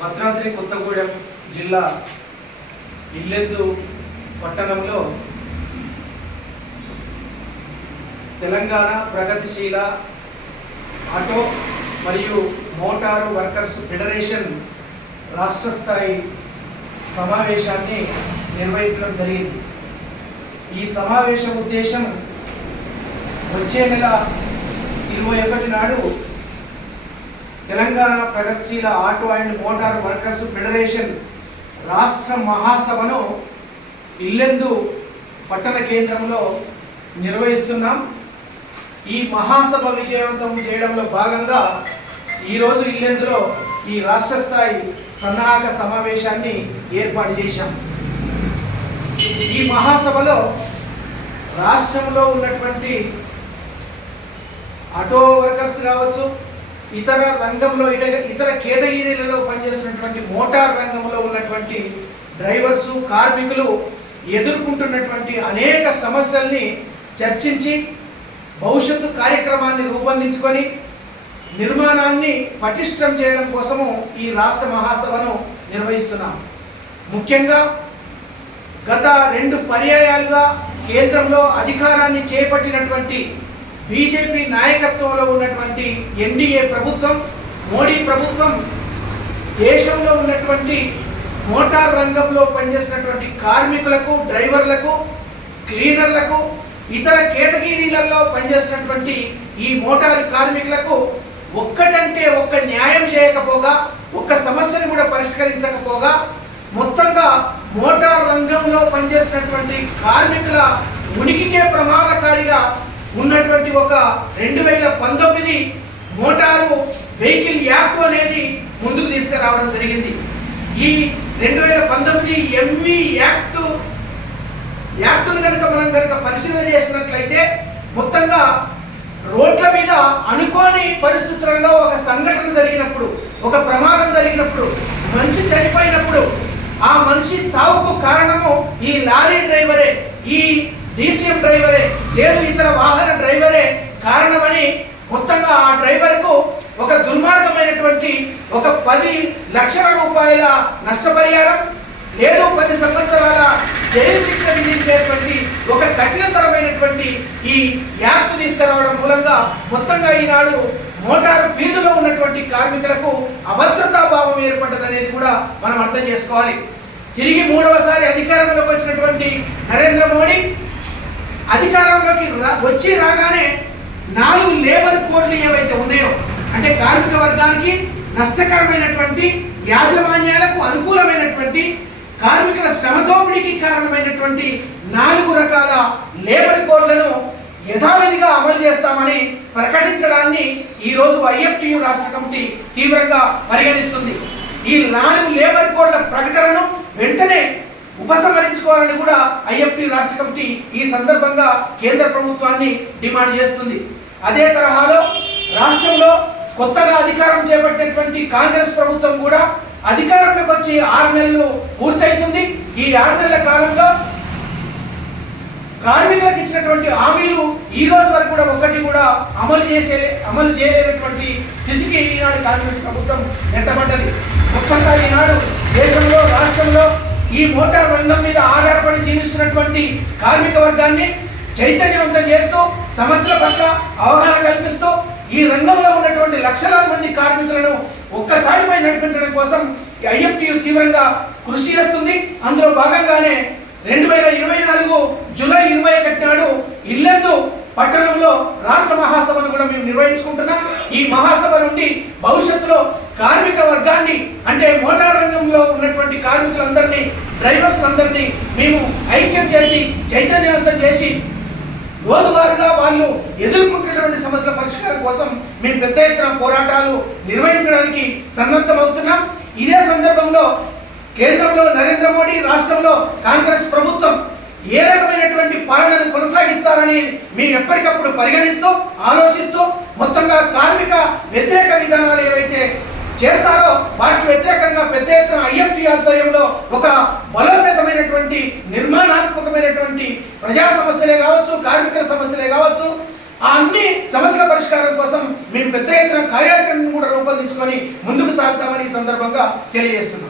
భద్రాద్రి కొత్తగూడెం జిల్లా ఇల్లెందు పట్టణంలో తెలంగాణ ప్రగతిశీల ఆటో మరియు మోటారు వర్కర్స్ ఫెడరేషన్ రాష్ట్ర స్థాయి సమావేశాన్ని నిర్వహించడం జరిగింది. ఈ సమావేశ ఉద్దేశం వచ్చే నెల ఇరవై ఒకటి నాడు తెలంగాణ ప్రగతిశీల auto and motor workers federation రాష్ట్ర మహాసభను ఇల్లెందు పట్టణ కేంద్రంలో నిర్వహిస్తున్నాం. ఈ మహాసభ విజయవంతం చేయడంలో భాగంగా ఈరోజు ఇల్లెందులో ఈ రాష్ట్ర స్థాయి సన్నాహక సమావేశాన్ని ఏర్పాటు చేశాం. ఈ మహాసభలో రాష్ట్రంలో ఉన్నటువంటి ఆటో వర్కర్స్ కావచ్చు ఇతర రంగంలో ఇతర ఇతర కేటగిరీలలో పనిచేస్తున్నటువంటి మోటార్ రంగంలో ఉన్నటువంటి డ్రైవర్స్ కార్మికులు ఎదుర్కొంటున్నటువంటి అనేక సమస్యల్ని చర్చించి భవిష్యత్తు కార్యక్రమాన్ని రూపొందించుకొని నిర్మాణాన్ని పటిష్టం చేయడం కోసము ఈ రాష్ట్ర మహాసభను నిర్వహిస్తున్నాం. ముఖ్యంగా గత రెండు పర్యాయాలుగా కేంద్రంలో అధికారాన్ని చేపట్టినటువంటి బీజేపీ నాయకత్వంలో ఉన్నటువంటి ఎన్డీఏ ప్రభుత్వం మోడీ ప్రభుత్వం దేశంలో ఉన్నటువంటి మోటార్ రంగంలో పనిచేసినటువంటి కార్మికులకు డ్రైవర్లకు క్లీనర్లకు ఇతర కేటగిరీలలో పనిచేస్తున్నటువంటి ఈ మోటారు కార్మికులకు ఒక్కటంటే ఒక్క న్యాయం చేయకపోగా ఒక్క సమస్యను కూడా పరిష్కరించకపోగా మొత్తంగా మోటార్ రంగంలో పనిచేసినటువంటి కార్మికుల ఉనికికే ప్రమాదకర ఉన్నటువంటి ఒక రెండు వేల పంతొమ్మిది మోటారు వెహికల్ యాక్ట్ అనేది ముందుకు తీసుకురావడం జరిగింది. ఈ రెండు వేల పంతొమ్మిది ఎంవి యాక్ట్ యాక్టును కనుక మనం కనుక పరిశీలన చేసినట్లయితే మొత్తంగా రోడ్ల మీద అనుకోని పరిస్థితులలో ఒక సంఘటన జరిగినప్పుడు ఒక ప్రమాదం జరిగినప్పుడు మనిషి చనిపోయినప్పుడు ఆ మనిషి చావుకు కారణము ఈ లారీ డ్రైవరే. ఈ డీసీఎం డ్రైవరే లేదు ఇతర వాహన డ్రైవరే కారణమని మొత్తంగా ఆ డ్రైవర్కు ఒక దుర్మార్గమైనటువంటి ఒక పది లక్షల రూపాయల నష్టపరిహారం లేదు పది సంవత్సరాల జైలు శిక్ష విధించేటువంటి ఒక కఠినతరమైనటువంటి ఈ యాక్ట్ తీసుకురావడం మూలంగా మొత్తంగా ఈనాడు మోటారు ఫీల్డ్లో ఉన్నటువంటి కార్మికులకు అభద్రతా భావం ఏర్పడ్డదనేది కూడా మనం అర్థం చేసుకోవాలి. తిరిగి మూడవసారి అధికారంలోకి వచ్చినటువంటి నరేంద్ర మోడీ అధికారంలోకి వచ్చి రాగానే నాలుగు లేబర్ కోడ్లు ఏవైతే ఉన్నాయో అంటే కార్మిక వర్గానికి నష్టకరమైనటువంటి యాజమాన్యాలకు అనుకూలమైనటువంటి కార్మికుల శ్రమదోపిడీకి కారణమైనటువంటి నాలుగు రకాల లేబర్ కోడ్లను యథావిధిగా అమలు చేస్తామని ప్రకటించడాన్ని ఈరోజు ఐఎఫ్టియు రాష్ట్ర కమిటీ తీవ్రంగా పరిగణిస్తుంది. ఈ నాలుగు లేబర్ కోడ్ల ప్రకటనను వెంటనే తీసుకోవాలని కూడా ఐఎఫ్టి రాష్ట్ర కమిటీ ఈ సందర్భంగా కేంద్ర ప్రభుత్వాన్ని డిమాండ్ చేస్తుంది. అదే తరహాలో రాష్ట్రంలో కొత్తగా అధికారం చేపట్టినటువంటి కాంగ్రెస్ ప్రభుత్వం కూడా అధికారంలోకి వచ్చి ఆరు నెలలు పూర్తయితుంది. ఈ ఆరు నెలల కాలంలో కార్మికులకు ఇచ్చినటువంటి హామీలు ఈ రోజు వరకు కూడా ఒక్కటి కూడా అమలు చేసే అమలు చేయలేనటువంటి స్థితికి ఈనాడు కాంగ్రెస్ ప్రభుత్వం నెట్టబడ్డది. మొత్తంగా ఈనాడు ఈ మోటార్ రంగం మీద ఆధారపడి జీవిస్తున్నటువంటి కార్మిక వర్గాన్ని చైతన్యవంతం చేస్తూ సమస్యల పట్ల అవగాహన కల్పిస్తూ ఈ రంగంలో ఉన్నటువంటి లక్షలాది మంది కార్మికులను ఒక్క తాటిపై నడిపించడం కోసం ఐఎఫ్టియు తీవ్రంగా కృషి చేస్తుంది. అందులో భాగంగానే రెండు వేల ఇరవై నాలుగు జూలై ఇరవై ఒకటి నాడు ఇల్లందు పట్టణంలో రాష్ట్ర మహాసభను కూడా మేము నిర్వహించుకుంటున్నాం. ఈ మహాసభ నుండి భవిష్యత్తులో కార్మిక వర్గాన్ని అంటే మోటార్ రంగంలో ఉన్నటువంటి కార్మికులందరినీ డ్రైవర్స్ అందరినీ మేము ఐక్యం చేసి చైతన్యవంతం చేసి రోజువారీగా వాళ్ళు ఎదుర్కొంటున్నటువంటి సమస్యల పరిష్కారం కోసం మేము పెద్ద ఎత్తున పోరాటాలు నిర్వహించడానికి సన్నద్ధమవుతున్నాం. ఇదే సందర్భంలో కేంద్రంలో నరేంద్ర మోడీ రాష్ట్రంలో కాంగ్రెస్ ప్రభుత్వం ఏ రకమైనటువంటి పాలనను కొనసాగిస్తారని మేము ఎప్పటికప్పుడు పరిగణిస్తూ ఆలోచిస్తూ మొత్తంగా కార్మిక వ్యతిరేక విధానాలు ఏవైతే చేస్తారో వాటికి వ్యతిరేకంగా పెద్ద ఎత్తున ఐఎంపీ ఆధ్వర్యంలో ఒక బలోపేతమైనటువంటి నిర్మాణాత్మకమైనటువంటి ప్రజా సమస్యలే కావచ్చు కార్మికుల సమస్య కావచ్చు ఆ అన్ని సమస్యల పరిష్కారం కోసం మేము పెద్ద ఎత్తున కార్యాచరణను కూడా రూపొందించుకొని ముందుకు సాగుతామని ఈ సందర్భంగా తెలియజేస్తున్నాం.